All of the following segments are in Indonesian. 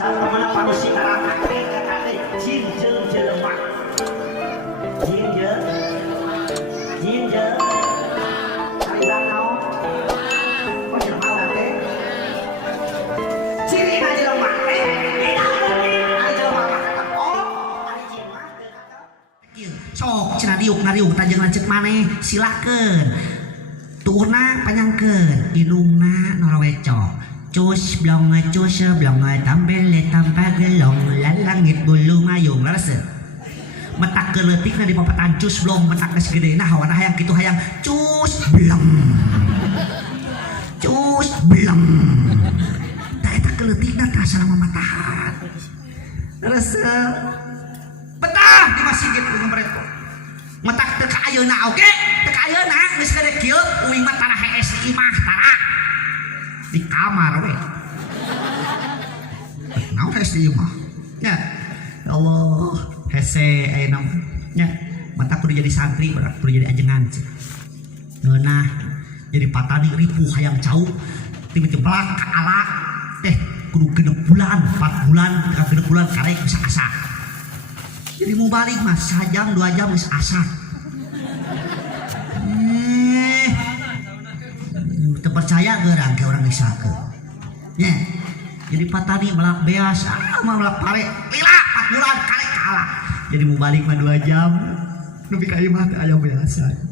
Mana manusia kakek jin jelema jin cari bakau kok jelema teh ciri na jelema teh ada jelema oh ada jin mah sok cenah diuk tajeng lanceuk maneh silakeun tuurna panyangkeun hidungna norwecok cus blong tambel tambah gelong langit bulu ngayung laras metak keletikna di papetan cus blong metak geus gedena hawana hayang kitu hayang cus blong tah eta keletikna tah salama matahan laras betah di masjid kitu mereka metak teu ka ayeuna oge teu ka ayeuna geus gede kieu uing mah tanah hees imah tara di kamar we naon hees di imah nya ya Allah hese aya nya mata kudu jadi santri kudu jadi ajengan nah jadi patani ripuh hayang cau tiba-tiba ka ala teh kudu genep bulan 4 bulan ka genep bulan karek bisa asa jadi mau balik mas sajam 2 jam bisa asa percaya gerang ke orang desa ke ya jadi patani melak beas melak pare lila 4 bulan kali kalah jadi mau balik mah 2 jam lebih kayak mah ayam biasa itu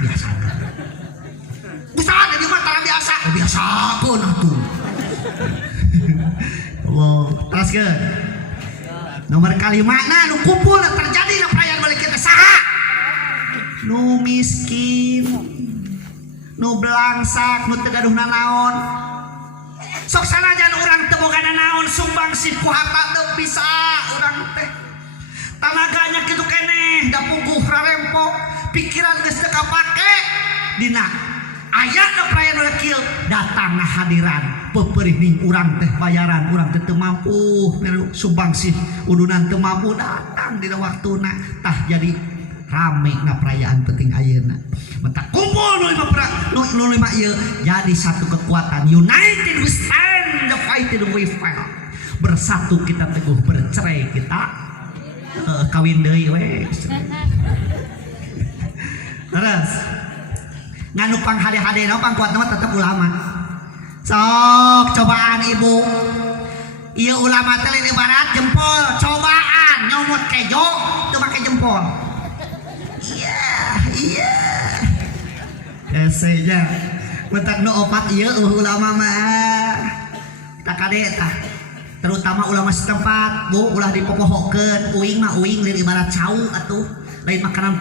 biasa bisa jadi mah tara biasa pun atuh Allah terus ke nomor kalima nah nu kumpul terjadi na perayaan balik kita saha nu miskin nu belangsak nu teu gaduhna naon sok sanajan urang teu bogana naon sumbang si ku harta teu bisa urang teh tanaganya kitu keneh da puguh rarempo pikiran geus teu kapake dina aya da perayaan kieu datang na hadiran peperih ning urang teh bayaran urang teh teu mampu sumbang si udunan teu mampu datang dina waktuna tah jadi rame na perayaan penting ayeuna mentak kumpul nu lima ieu jadi satu kekuatan united we stand divided we fall bersatu kita teguh bercerai kita kawin deui we terus nganu panghade-hade na pangkuatna mah tetep ulama sok cobaan ibu ieu ulama teh lain ibarat jempol cobaan nyomot kejo teu make jempol iya esenya mentak nu opat ieu ulama mah tak kade tah terutama ulama setempat bu ulah dipopohokeun uing mah uing lain ibarat cau atuh lain makanan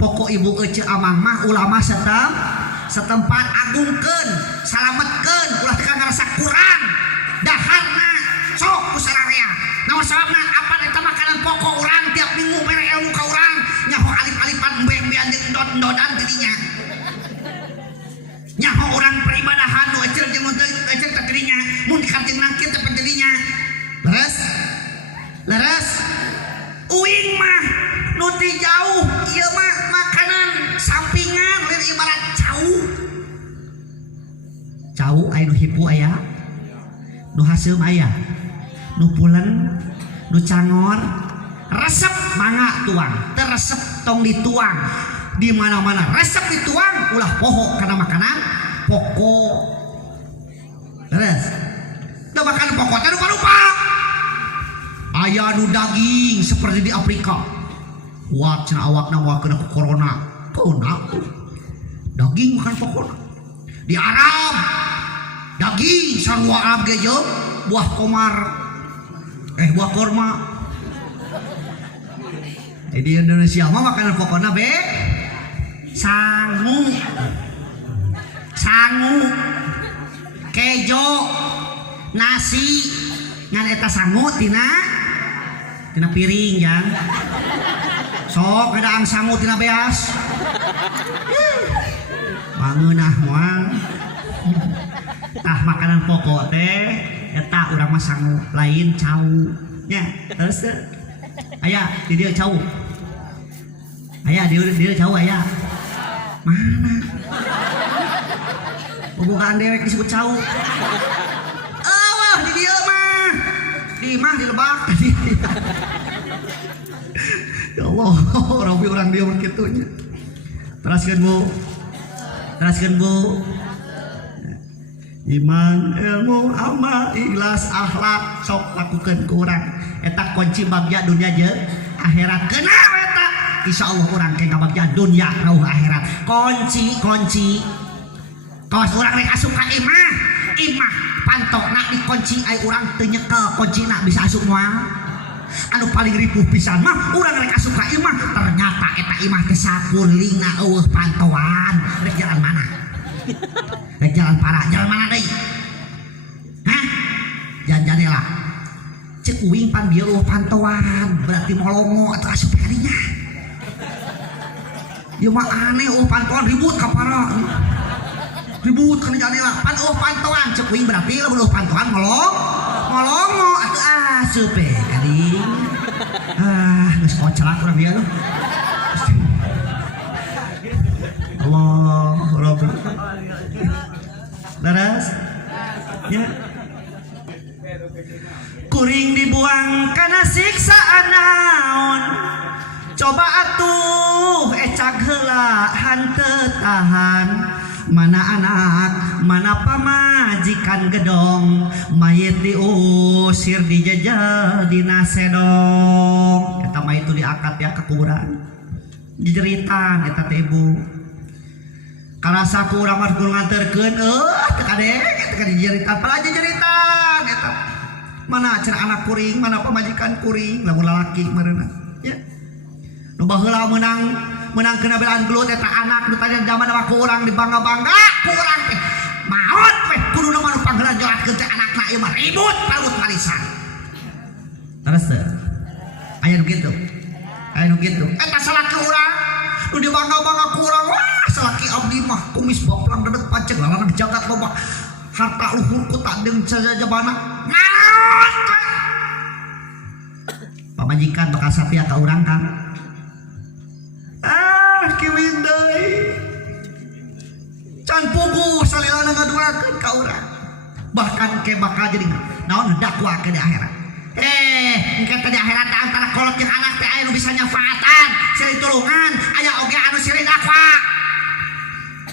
pokok ibu ece amang mah ulama setempat agungkeun salametkeun ulah teu ngarasa kurang daharna sok ku sararea naon sababna apa eta makanan pokok urang tiap minggu mere ilmu ka urang nyaho alip-alipan mbeng-mbean jeung ndod-ndodan tidinya nyaho urang peribadahan nu ecel jeung ecel teh tidinya mun dikarting nangkit teh tidinya leres uing mah nu ti jauh ieu mah makanan sampingan lain ibarat cau aya nu hipu aya nu haseum aya nu pulen nu cangor resep mangga tuang teresep tong dituang di mana-mana resep dituang ulah poho karena makanan pokok terus udah makan pokok teh lupa aya nu daging seperti di Afrika kuat cenah awakna moal kena corona daging makan pokok di Arab daging sarua Arab ge buah korma di Indonesia mah makanan pokoknya be sangu kejo nasi ngan eta sangu tina piring jang sok ada ang sangu tina beas mangeunah moal tah makanan pokok teh eta urang mah sangu lain cau nya terus aya di dieu cau aya di dieu cau aya mana bobogaan dewek disebut cau. Wah di dia mah. Di mah di lebak tadi. Ya Allah, Robi orang dia begitunya. Teraskeun Bu. Iman, ilmu, amal, ikhlas, akhlak sok lakukeun ku urang. Eta kunci bagja dunia jeung akhirat. Kenal eta? Insyaallah urang ke bagja dunia rauh akhirat. Kunci. Kawas urang rek asup ka imah pantokna dikunci ai urang teu nyekel kuncina bisa asup moal. Anu paling ripuh pisan mah urang rek asup ka imah ternyata eta imah teh sakurlingna eueuh pantoan. Rek jalan mana? Rek jalan parah, jalan mana deui? Hah? Jangan lah. Cek uing pan bieu eueuh pantoan, berarti molongo atuh asup ka dinya. Ieu mah aneh eueuh pantoan ribut ka parah. Ribut kan jadi lah pan pantoan cek uing berarti eueuh pantoan molongo atuh asup we gading. Geus koclak urang dia. Allah Rabbi. Laras ya. Kuring dibuang kana siksaan naon. Coba atuh ecag heula hanteu tahan. Mana anak, mana pamajikan gedong, mayit diusir dijajal dina sedong. Eta mah itu diangkat ya ke kuburan. Dijeritan eta teh Ibu. Karasa ku urang mah kudu nganterkeun teu kadek eta dijeritan pala jeritan eta. Mana cenah anak kuring, mana pamajikan kuring, lamun lalaki meureunna. Ya. Nu baheula menang kena belaan gelut eta anak nu tadi zaman sama ku urang dibangga-bangga ku urang teh maot we kuduna mah nu panggelan nyolatkeun teh anakna ieu mah ribut palut warisan. Terus aya nu kitu. Eta salaki urang nu dibangga-bangga ku urang wah salaki abdi mah kumis baplang dedet panceg lalana jagat loba harta luhurku tak deung sajabana maot we. Pamajikan bakal satia ka urang Kang. Kiwin deui can pugu salilana ngaduakeun ka urang bahkan ke bakal jadi naon dakwa ke di akhirat engke teh di akhirat antara kolot jeung anak teh aya nu bisa nyafaatan silih tulungan aya oge anu silih dakwa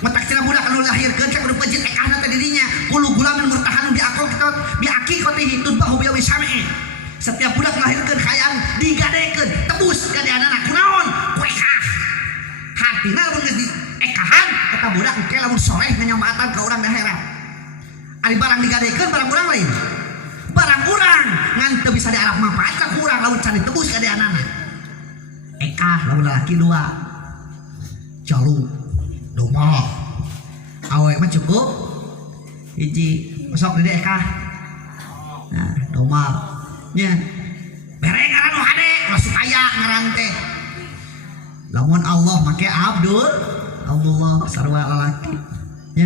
matak cenah budak anu lahirkeun teh kudu peujeut ekahna teh didinya kulu gulamin murtahanun biaki qatihi tudbahu biawi sam'i. Setiap budak lahirkeun hayang digadekeun tebus ka di anak kunaon ku ekah hartina lamun geus diekahan eta budak engke lamun soleh nganyambaatan ka urang daerah. Ari barang digadekeun barang urang lain. Barang urang ngan teu bisa diarap manfaat ka urang lamun can ditebus ka dianana. Ekah lamun lalaki 2. Jalu doma. Awe mah cukup hiji sok di ekah. Nah, doma nya. Bere ngaran nu hade, supaya ngaran teh. Lamun Allah make Abdullah sarua lalaki ya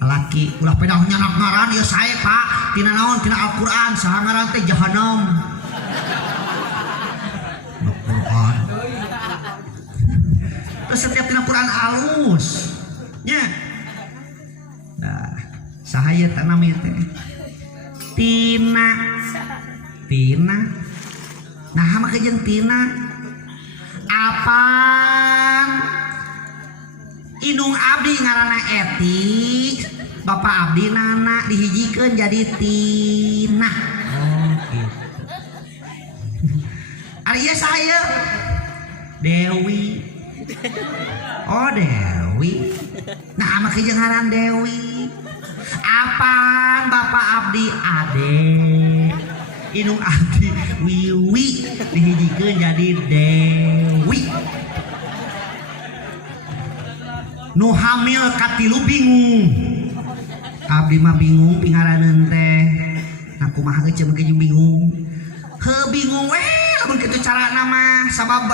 lalaki ulah pedah nyanak ngaran ya sae Pak tina naon tina Al-Qur'an saha ngaran teh jahanam Al-Qur'an terus setiap tina Qur'an alus nya nah sahaya teh nami teh tina nah mah jeung tina apaan indung abdi ngaranna Eti bapak abdi nana dihijikeun jadi Tina. Gitu. Ari ieu saya Dewi. Oh Dewi. Nah mah jeung ngaran Dewi. Apaan bapak abdi Ade. Indung abdi Wiwi dihijikeun jadi Dewi. Nu hamil katilu bingung. Abdi mah bingung pingaraneun teh. Nah kumaha geus jeung bingung. Heuh bingung we lamun kitu carana mah sabab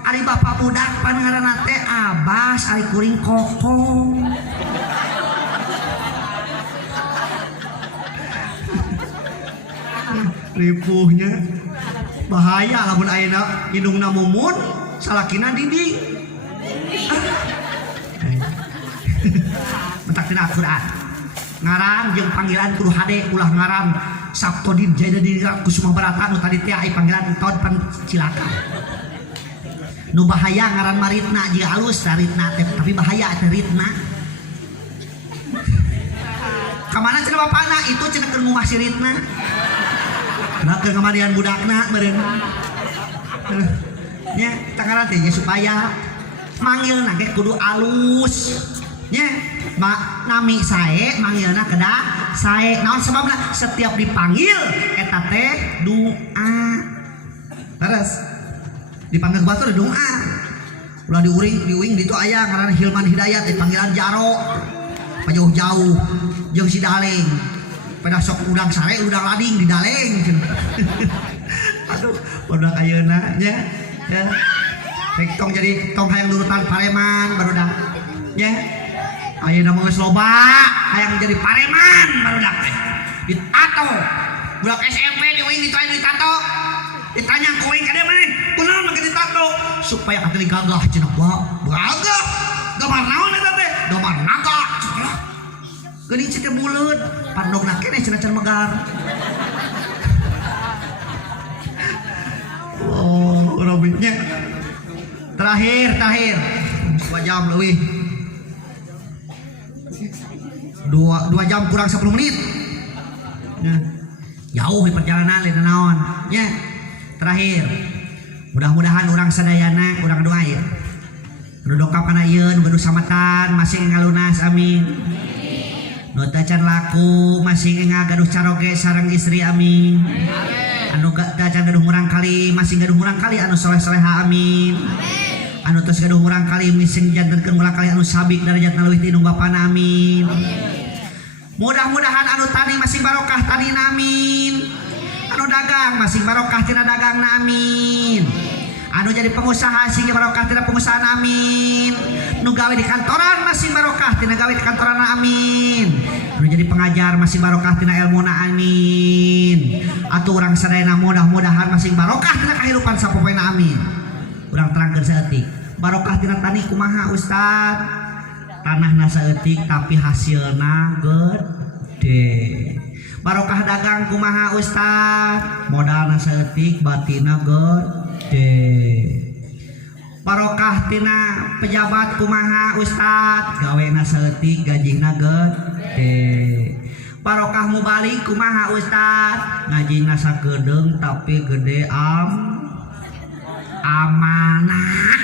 ari bapak budak pan ngaranna teh Abas ari kuring Kokong. Ripuhnya bahaya lamun ayeuna indungna mumun salakina Didi. Mentak tina Al-Qur'an. ngaran jeung panggilan kudu hade ulah ngaran Sabtodin Jaina Dira Kusuma Barata nu tadi teh ai panggilan tod pan cilaka nu bahaya ngaran Maritna jiga alus Ritna teh tapi bahaya teh Ritna kamana cenah bapana itu cenah keur ngumah si Ritna nah keur ngamarian budakna beureun nya tangaran teh supaya manggilna ge kudu alus nya nami sae manggilna kedah sae naon sebabna setiap dipanggil eta teh doa terus dipanggil ke batur doa ulah diuring ditu aya ngaran Hilman Hidayat di panggilan Jaro jauh-jauh jeung si Daleng pada sok udang sare udang lading di Daleng aduh budak ayeuna nya ya tong jadi tong hayang nurutan pareman barudak nya ayeuna mah geus loba hayang jadi pareman barudak teh ditato budak SMP diuing ditato ditanya kuing ka dieu maneh kunaon make ditato supaya kateu gagah cenah gagah gambar naon eta teh gambar naga cenah geuning teh buleud pandogna keneh cenah can megar oh robitnya terakhir 2 jam lebih 2 jam kurang 10 menit jauh di perjalanan lain naon nya terakhir mudah-mudahan orang sadayana orang doa ya nu dokap kana ieu nu gaduh samatan masing ngalunas amin nu teu can laku masing gaduh caroge sareng istri amin anu can gaduh murang kali masing gaduh murang kali anu soleh-soleha amin anu tos gaduh murang kali mising jantenkeun murang kali anu sabik darajatna leuwih ti nu bapana amin mudah-mudahan anu tani masing barokah tani amin anu dagang masing barokah tina dagang amin anu jadi pengusaha sing barokah tina pengusaha amin nu gawe di kantoran masing barokah tina gawe di kantoran amin anu jadi pengajar masing barokah tina ilmuna amin atuh urang sadayana mudah-mudahan masing barokah tina kahirupan sapopena amin urang terangkeun saeutik barokah tina tani kumaha Ustad tanahna saeutik tapi hasilna gede barokah dagang kumaha Ustad modalna saeutik batina gede barokah tina pejabat kumaha Ustad gawena saeutik gajina gede barokah mubalik kumaha Ustad ngajina sakedeung tapi gede amanah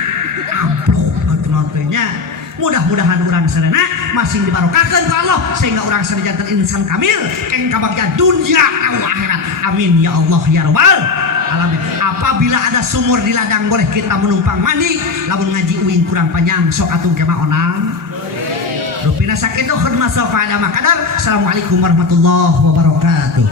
amplop atuh-atuhnya mudah-mudahan urang sadana masing dibarokahkeun ku Allah sehingga urang sadaya janten insan kamil keng kabagja dunya au akhirat amin ya Allah ya rabbal alamin. Apabila ada sumur di ladang boleh kita menumpang mandi lamun ngaji uing kurang panjang sok atuh kema onang rupina sakitu khidmat sofa ada makadar. Assalamualaikum warahmatullahi wabarakatuh.